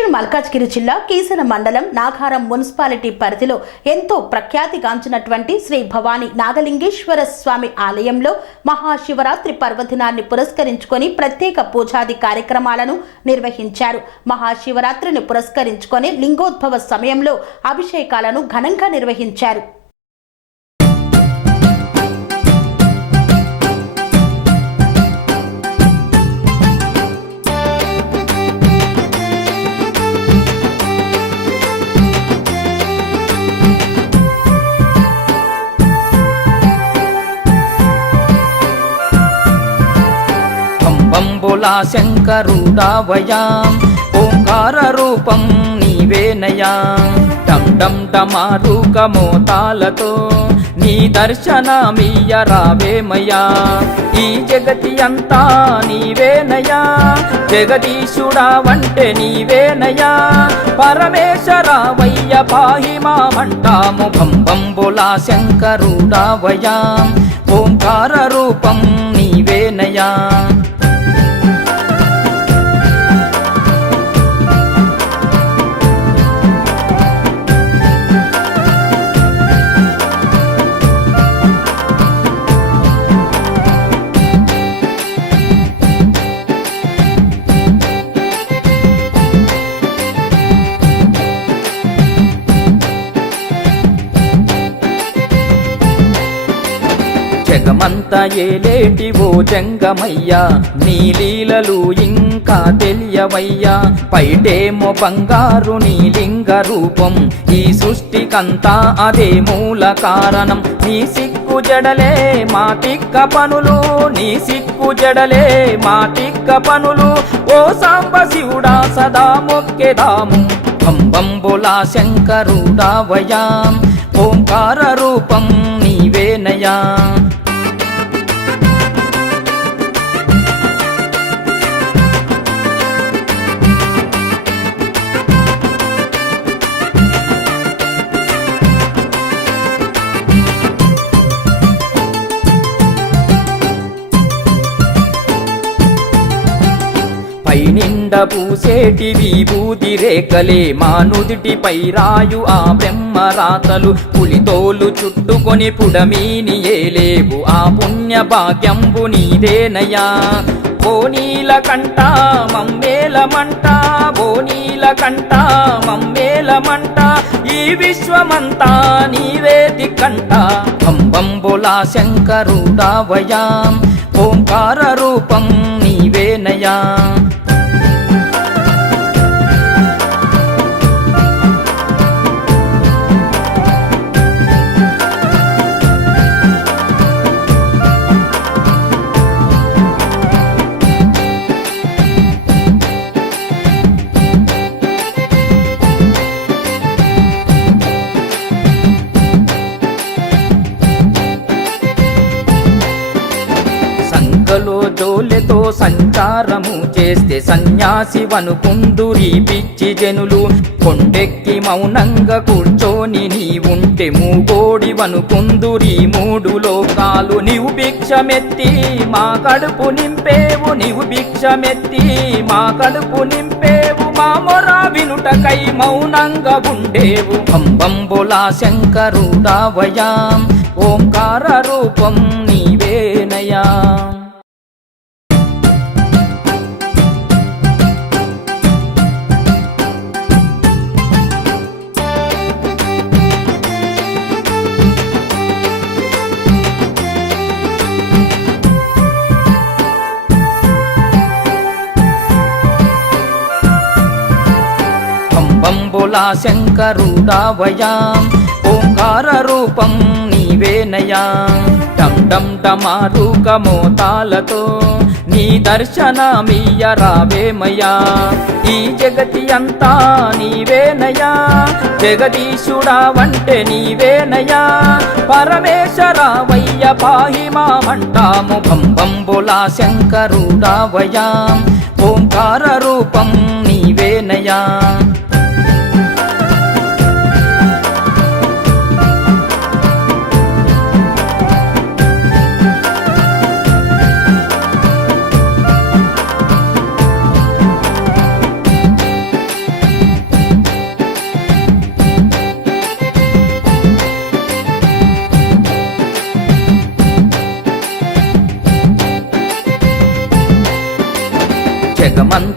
దక్షిణ మల్కాజ్గిరి జిల్లా కీసర మండలం నాగారం మున్సిపాలిటీ పరిధిలో ఎంతో ప్రఖ్యాతిగాంచినటువంటి శ్రీ భవానీ నాగలింగేశ్వర స్వామి ఆలయంలో మహాశివరాత్రి పర్వదినాన్ని పురస్కరించుకొని ప్రత్యేక పూజాది కార్యక్రమాలను నిర్వహించారు. మహాశివరాత్రిని పురస్కరించుకొని లింగోద్భవ సమయంలో అభిషేకాలను ఘనంగా నిర్వహించారు. బంబులా శంకరుడావయా ఓంకార రూపం నీవేనయా టం టం టమారుక మోతాలతో నీ దర్శనమియ్య రావేమయ్యా. ఈ జగతి అంతా నీవేనయా, జగదీశుడా వంటే నీవేనయా. పరమేశ్వరావయ్య పాహి మామంటాము బంబులా శంకరుడావయా ఓంకార రూపం నీవేనయా. జగమంత ఏలేటి ఓ జంగమయ్యా, నీ లీలలు ఇంకా తెలియవయ్యా. పైటేమో బంగారు నీ లింగ రూపం, ఈ సృష్టికంతా అదే మూల కారణం. నీ సిక్కు జడలే మా తిక్క పనులు, నీ సిక్కు జడలే మా తిక్క పనులు. ఓ సాంబ శివుడా సదా మొక్కెదాము బంబులా శంకరుడావయా ఓంకార రూపం నీవేనయా. పైనిండ పూసేటి విభూది రేఖలే మా నుదిటిపై రాయు ఆ బ్రహ్మరాతలు. పులితోలు చుట్టుకొని పుడమీని ఏలేవు ఆ పుణ్య భాగ్యంబు నీదేనయా. బోనీల కంట మమ్మేలమంట, బోనీల కంట మమ్మేలమంట. ఈ విశ్వమంతా నీవేది కంట బంబులా శంకరుడావయా ఓంకార రూపం నీవేనయా. జోలెతో సంచారము చేస్తే సన్యాసి వనుకుందురి పిచ్చి జనులు. కొండెక్కి మౌనంగా కూర్చొని నీవుంటే మూగోడి వనుకుందురి మూడు లోకాలు. నీవు భిక్షమెత్తి మా కడుపు నింపేవు, నీవు భిక్షమెత్తి మా కడుపు నింపేవు. మా మొర వినుటకై మౌనంగా ఉండేవు బంబులా శంకరుడావయా ఓంకార రూపం నీవేనయా. బంబులా శంకరుడావయా ఓంకార రూపం నీవేనయా. టం టం టమారుక మోతాలతో నీ దర్శనమియ్య రావేమయ్యా. ఈ జగతి అంతా నీవేనయా, జగదీశుడా వంటే నీవేనయా. పరమేశ్వరావయ్య పాహి మామంటాము బంబులా శంకరుడావయా ఓంకార రూపం నీవేనయా.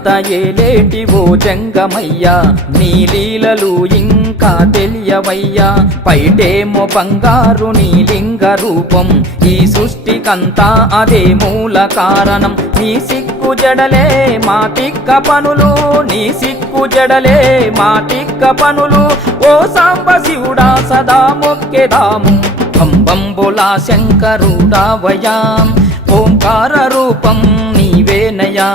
జగమంత ఏలేటి ఓ జంగమయ్యా నీ లీలలు ఇంకా తెలియవయ్యా పైటేమో బంగారు నీ లింగ రూపం ఈ సృష్టికంతా అదే మూల కారణం నీ సిక్కు జడలే మా తిక్క పనులు నీ సిక్కు జడలే మా తిక్క పనులు ఓ సాంబ శివుడా సదా మొక్కెదాము బంబంబులా శంకరుడావయా ఓంకార రూపం నీవేనయా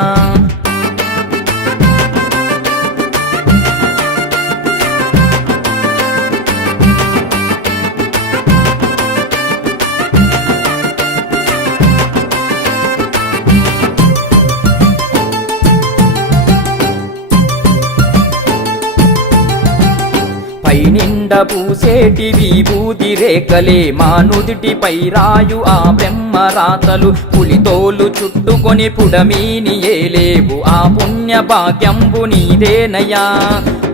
పైనిండ పూసేటి విభూది రేఖలే మా నుదిటిపై రాయు ఆ బ్రహ్మ రాతలు పులితోలు చుట్టుకొని పుడమీని ఏలేవు ఆ పుణ్య భాగ్యంబు నీదేనయ్యా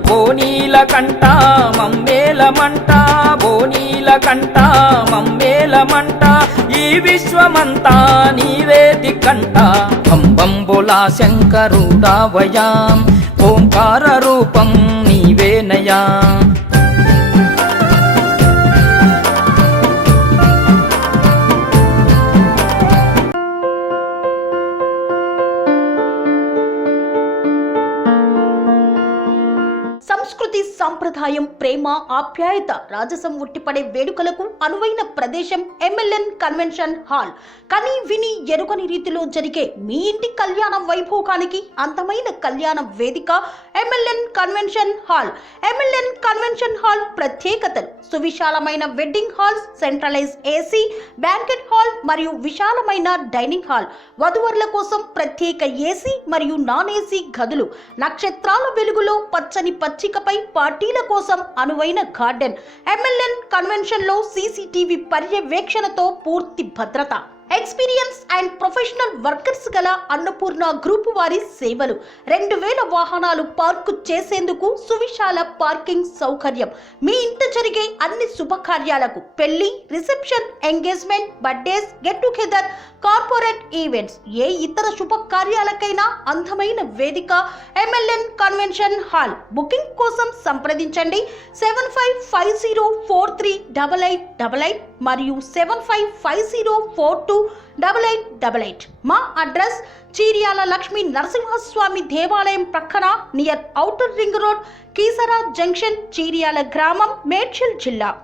బోనీల కంట మమ్మేలమంట బోనీల కంట మమ్మేలమంట ఈ విశ్వమంతా నీవేది కంట బంబంబులా శంకరుడావయా ఓంకార రూపం నీవేనయా సంస్కృతి సంప్రదాయం ప్రేమ ఆప్యాయత రాజసం ఉట్టిపడే వేడుకలకు అనువైన ప్రదేశం ఎంఎల్ఎన్ కన్వెన్షన్ హాల్ కని విని ఎరుగని రీతిలో జరిగే మీ ఇంటి కళ్యాణ వైభోగానికి అందమైన కళ్యాణ వేదిక MLN convention hall MLN convention hall ప్రత్యేకతలు సువిశాలమైన wedding halls centralise AC banquet hall మరియు విశాలమైన డైనింగ్ హాల్ వధువరుల కోసం ప్రత్యేక ఏసీ మరియు నాన్ ఏసీ గదులు నక్షత్రాల వెలుగులో పచ్చని పచ్చికపై పార్టీల కోసం అనువైన గార్డెన్ ఎంఎల్ఎన్ కన్వెన్షన్ లో సీసీటీవీ పర్యవేక్షణతో పూర్తి భద్రత ఎక్స్పీరియన్స్ అండ్ ప్రొఫెషనల్ వర్కర్స్ గల అన్నపూర్ణ గ్రూప్ వారి సేవలు 2000 వాహనాలు పార్కు చేసేందుకు సువిశాల పార్కింగ్ సౌకర్యం మీ ఇంట జరిగే అన్ని శుభకార్యాలకు పెళ్లి reception engagement birthdays get together corporate events ఏ ఇతర శుభకార్యాలకైనా అందమైన వేదిక ఎంఎల్ఎన్ కన్వెన్షన్ హాల్ బుకింగ్ కోసం సంప్రదించండి 7550438888 మరియు 7550428888 మా అడ్రస్ చీర్యాల లక్ష్మీ నరసింహస్వామి దేవాలయం ప్రక్కన near outer ring road Keesara junction Cheeryal గ్రామం మేడ్చల్ జిల్లా